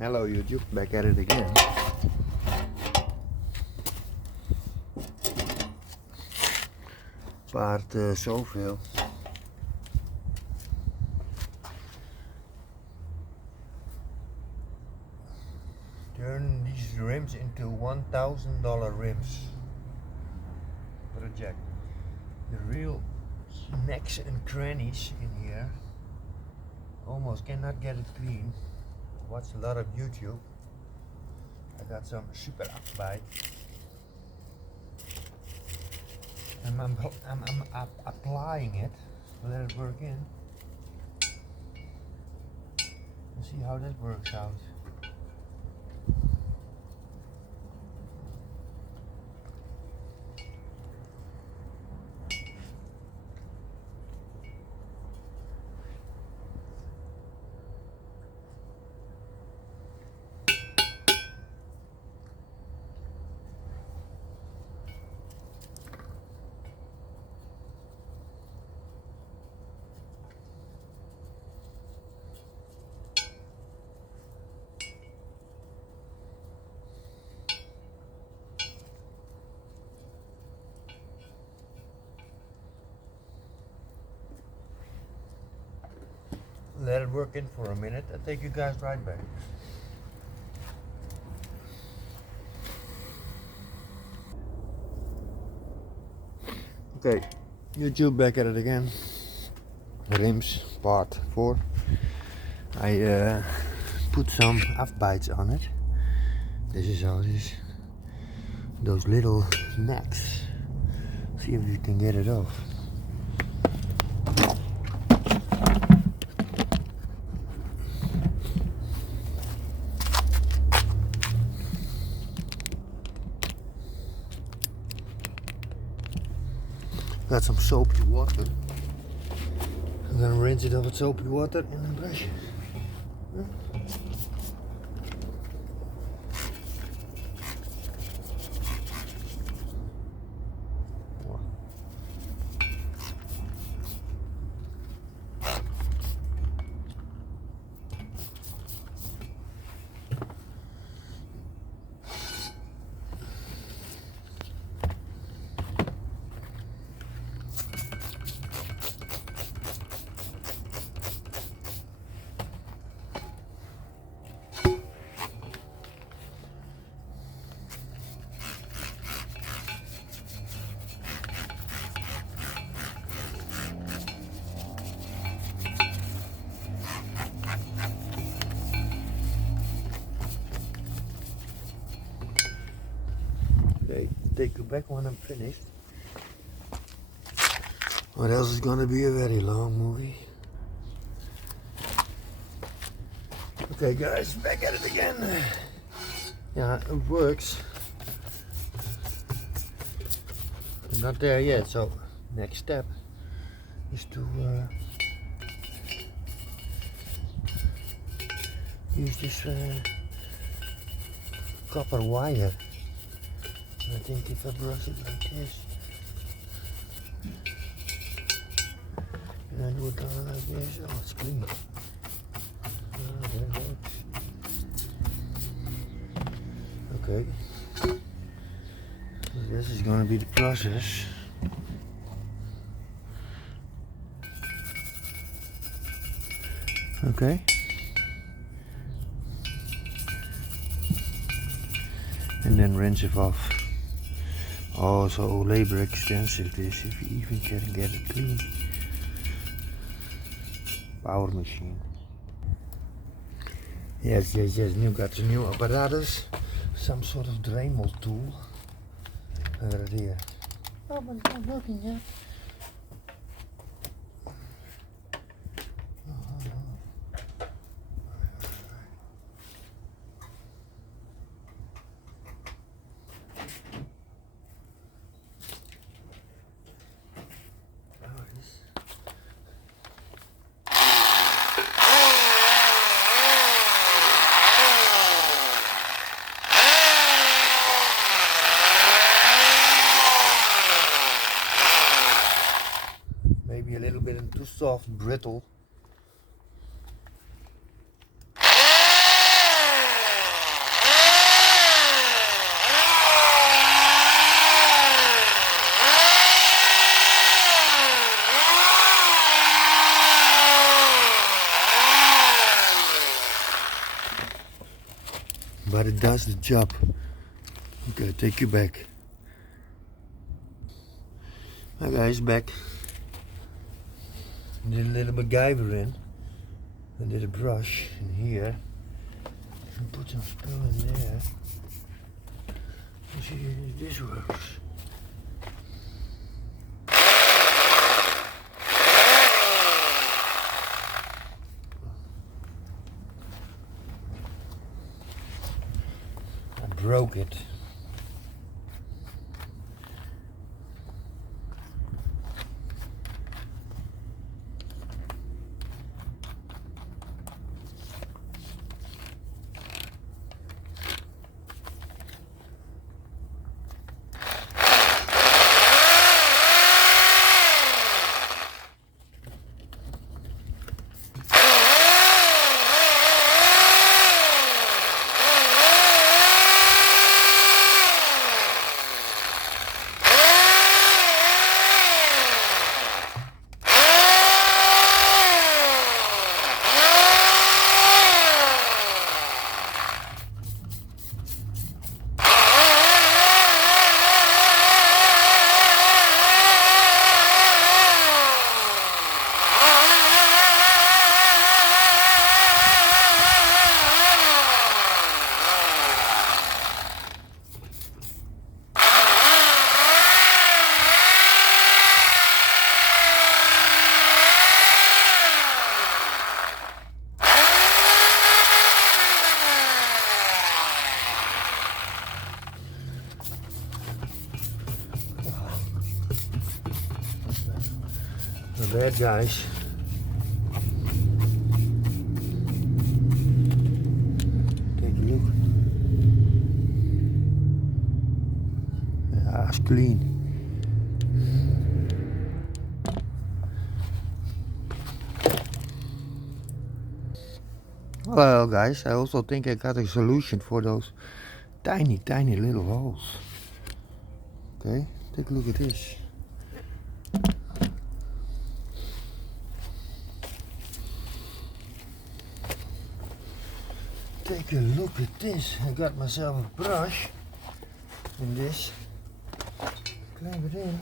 Hello YouTube, back at it again. Paard zoveel. Turn these rims into $1,000 rims. Project. The real necks and crannies in here. Almost cannot get it clean. Watched a lot of YouTube. I got some super afbite. And I'm applying it. Let it work in. And see how that works out. Let it work in for a minute. I'll take you guys right back. Okay, YouTube back at it again. Rims part 4. I put some afbites on it. This is how it is. Those little necks. See if you can get it off. Got some soapy water. I'm gonna rinse it off with soapy water and then brush it. Okay, take you back when I'm finished. What else is gonna be a very long movie? Okay guys, back at it again. Yeah, it works. I'm not there yet, so next step is to use this copper wire. I think if I brush it like this, and I do it down like this, oh, it's clean. Oh, that works. Okay. So this is gonna be the process. Okay. And then rinse it off. Oh, so labor extensive this, if you even can get it clean. Power machine. Yes, new got a new apparatus. Some sort of Dremel tool. Right here. Oh, but it's not working yet. Maybe a little bit too soft, brittle. but it does the job. Okay, take you back. Hi guys, back. Did a little MacGyver in. I did a brush in here. And put some spill in there. Let's see if this works. I broke it. Not bad, guys. Take a look. Yeah, it's clean. Well, guys, I also think I got a solution for those tiny little holes. Okay, take a look at this. Take a look at this. I got myself a brush in this. Clamp it in.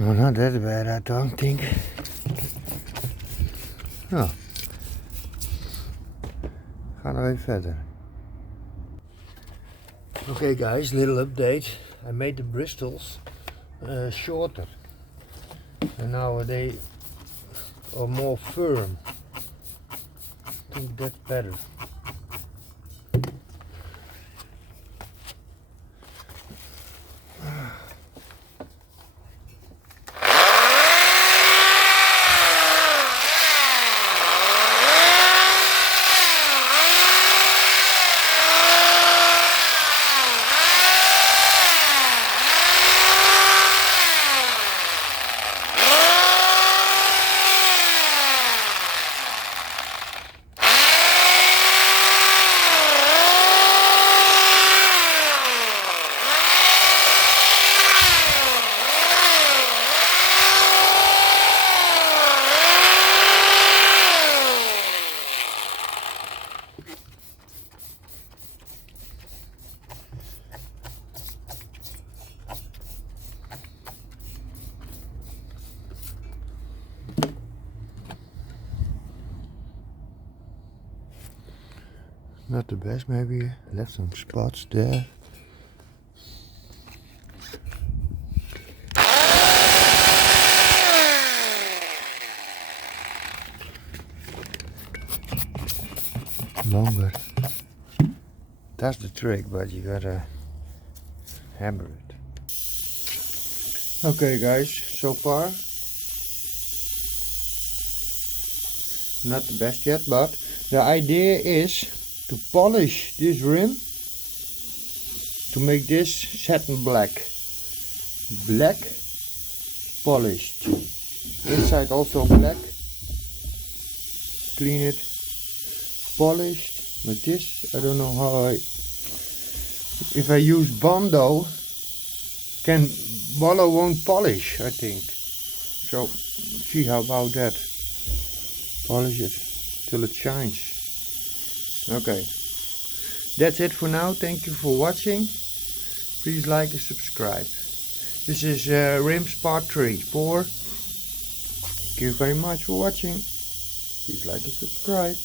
Oh, not that bad, I don't think. Nou, gaan we even verder. Okay guys, little update. I made the bristles shorter. And now they are more firm. I think that's better. Not the best, maybe left some spots there. Longer. That's the trick, but you gotta hammer it. Okay guys, so far not the best yet, but the idea is to polish this rim to make this satin black. Black polished. Inside also black. Clean it, polished. But this I don't know how if I use Bondo Bondo won't polish, I think. So see how about that. Polish it till it shines. Okay, that's it for now. Thank you for watching. Please like and subscribe. This is rims part 3 4. Thank you very much for watching. Please like and subscribe.